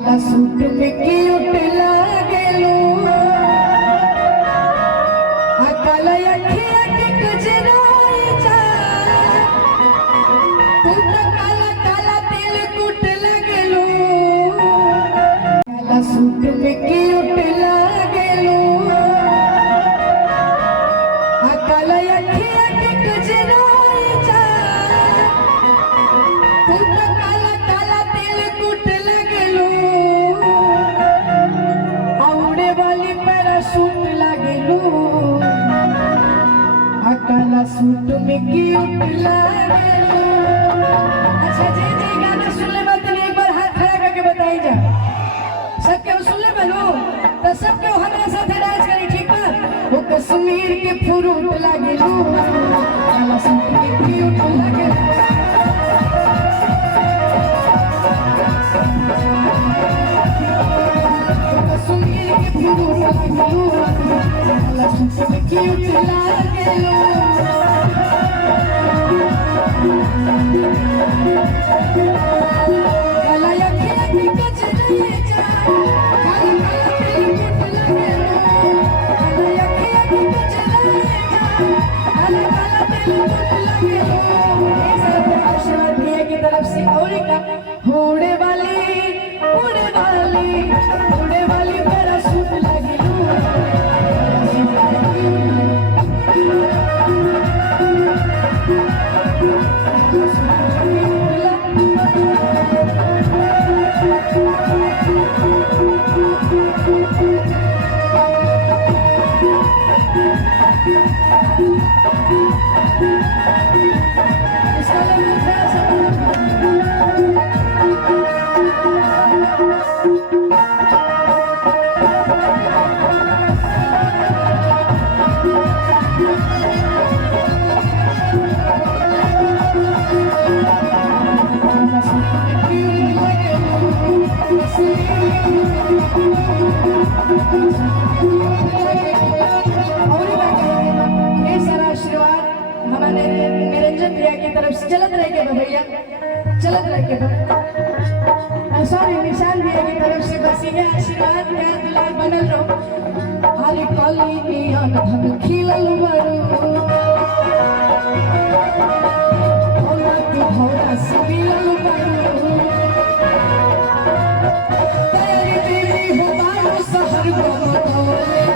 Suit में cute लागेलू काला अखिया के गजराई जा तू तो काला काला दिल कुट लागेलू काला सूट में क्यूट लागेलू काला अखिया के गजराई जा तू तो काला काला दिल कुट लागेलू औड़े वाली पैराशूट लागेलू काला सूट में क्यूट लागेलू। अच्छा जी जी गाना सुन ले बात एक बार हाथ खड़ा करके बताई जा सब केहू सुन ले बनो तो सब केहू हमारे साथ डांस करी ठीक बा। वो कश्मीर के फ्रूट लागेलू काला सूट में क्यूट लागेलू कश्मीर के फ्रूट लागेलू काला सूट में क्यूट लागेलू काला अखिया की गजराई जा काला काला दिल कुट लागेलू काला अखिया की गजराई जा काला काला दिल कुट लागेलू। एक साथ आशीर्वाद भैया की तरफ से और का होड़े वाली पैराशूट लागेलू निरंजन भैया की तरफ से चलत रह के भैया चलत रह के सॉरी निशान भैया की तरफ से बस ये आशीर्वाद प्यार दुलार बनल रहो हाली काली नियन धन खिलल बरू होला तू भौरा सिबिलल बरू तेरी दिली हो बारू शहर बमतौले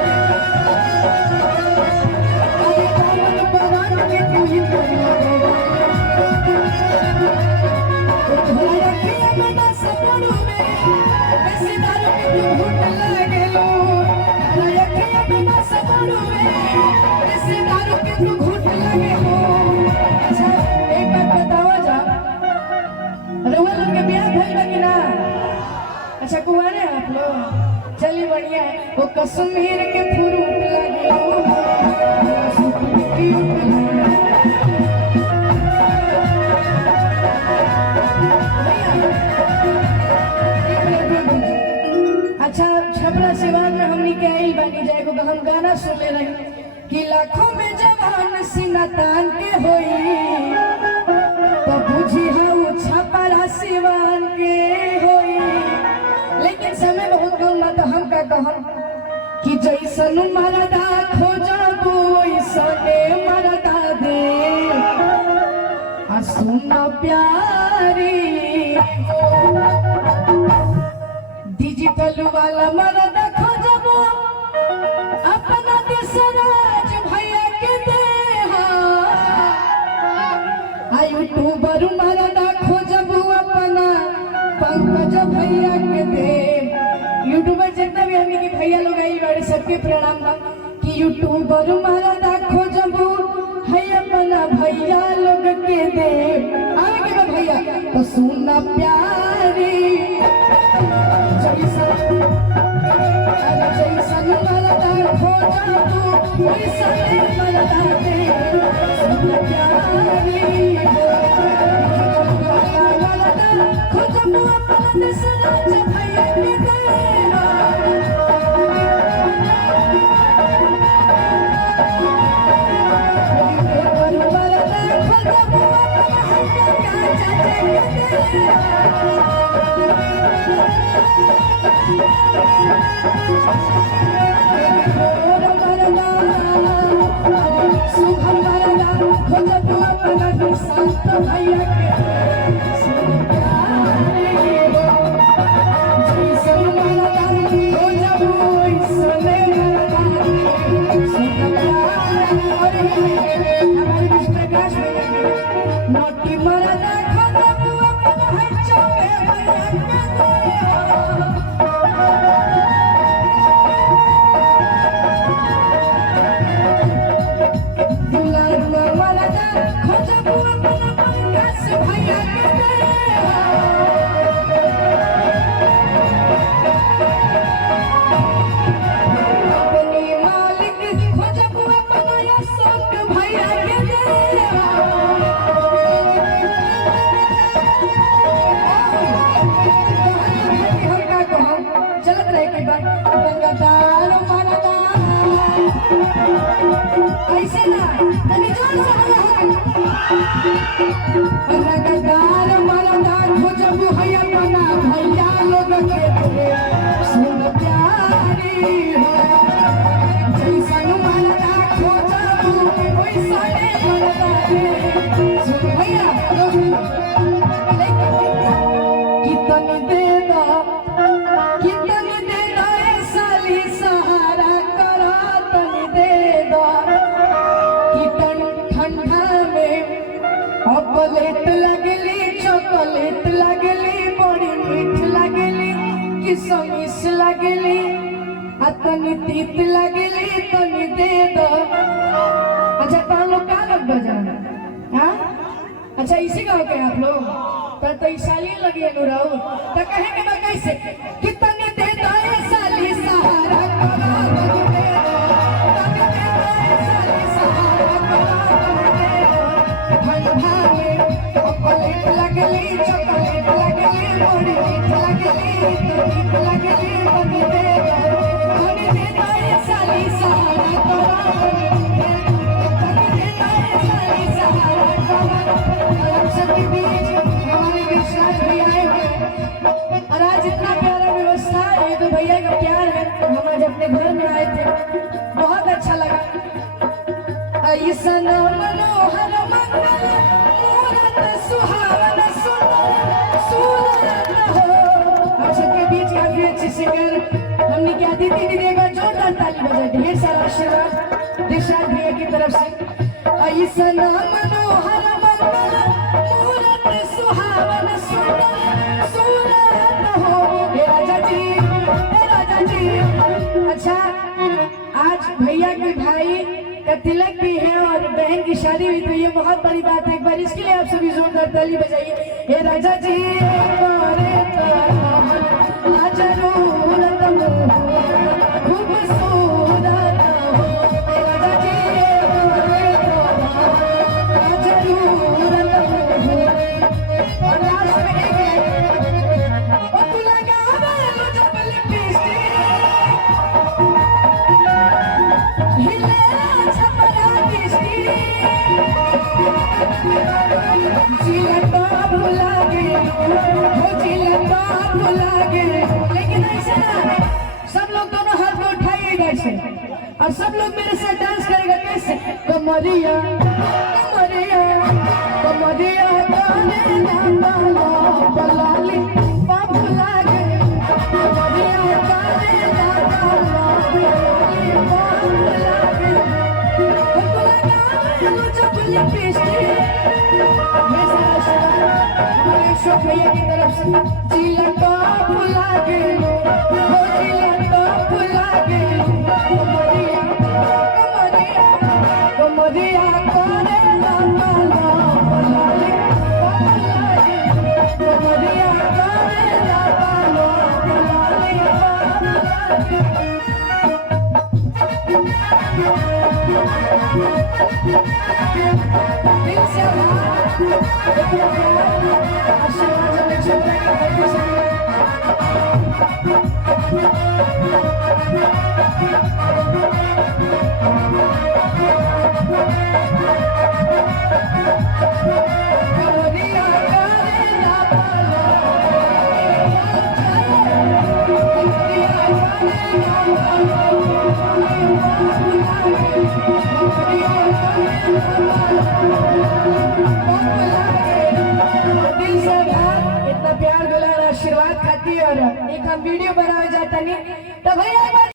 अच्छा कुआरे आप लोग चलिए बढ़िया है वो कश्मीर के फ्रूट लागेलू अच्छा छपरा सिवान में हमनी के आइल बानी जाए को हम गाना सुन ले रहे कि लाखों में जवान सीना तान के होई तो बुझी हाउ छपरा सिवान के होई लेकिन समय बहुत कम ना तो हम का कहम कि जैसन मरदा खोजबू वैसने मरदा दे आ सुन प्यारी डिजिटल वाला मरदा खोजबू अपना देशराज भैया के दे आ यूट्यूबर मरदा खोजबू अपना पंकज भैया के दे। यूट्यूबर जितना भी हमने की भैया लोग आई बड़े सबके प्रणाम बा कि यूट्यूबर मरदा खोजबू है अपना भैया लोग के दे आगे के भैया तो सुनना प्यारी जैसन मरदा खोजबू वैसने मरदा दे सुनना प्यारी खोजबू अपना देशराज भैया के दे ऐसे ना तनी जोर से लगातार मरदा खोजब हैया बना भैया लोग के सुन प्यारी हो जैसन मरदा खोजब वैसने मरदा सुन भैया कितनी दे दो साली सहारा करा तनी दे दो चॉकलेट लगली चॉकलेट लगली बड़ी मीठ लगली किसमिस लगली तनी तीत लगली तनी दे दो। अच्छा तो हम लोग का लग बजाना हाँ अच्छा इसी गाँव के आप लोग तो साली लगी अनुराव तो कहे के बा कैसे कि तनी दे दो साली सहारा चॉकलेट लगली चॉकलेट लगली बड़ी मीठ लगली तीत लगली तनी दे दो साली सहारा तनी दे दो साली सहारा हम सबके बीच हमारे विश्वास भैया आए हुए और आज इतना प्यारा व्यवस्था है तो भैया का प्यार है हम आज अपने घर में आए थे बहुत अच्छा लगा। ऐसा मनोहर मंगल मूरत सुहावन सुनत हो। आप सबके बीच काफी अच्छे सिंगर हमने क्या दीदी दीदी एक बार जोरदार ताली बजाई ढेर सारा आशीर्वाद दिशाद भैया की तरफ से। ऐसा मनोहर मंगल मूरत सुहावन सुनत हो। राजा जी अच्छा आज भैया के भाई का तिलक भी है और बहन की शादी भी तो ये बहुत बड़ी बात है। एक बार इसके लिए आप सभी जोरदार ताली बजाइए। हे राजा जी लेकिन ऐसे ना सब लोग दोनों हाथ में उठाइएगा ऐसे और सब लोग मेरे साथ डांस करेगा कैसे कमरिया कमरिया कमरिया बलाली बाबू लागे कमरिया भैया की तरफ से जिला तो भुला गेलो हो जिला तो भुला गेलो कमरिया कमरिया कमरिया करे लाला बलाली बलाली कमरिया करे लाला बलाली दिल से दिल से इतना प्यार दुलार आशीर्वाद खाती और एक हम वीडियो बनावे जाता नहीं तो भैया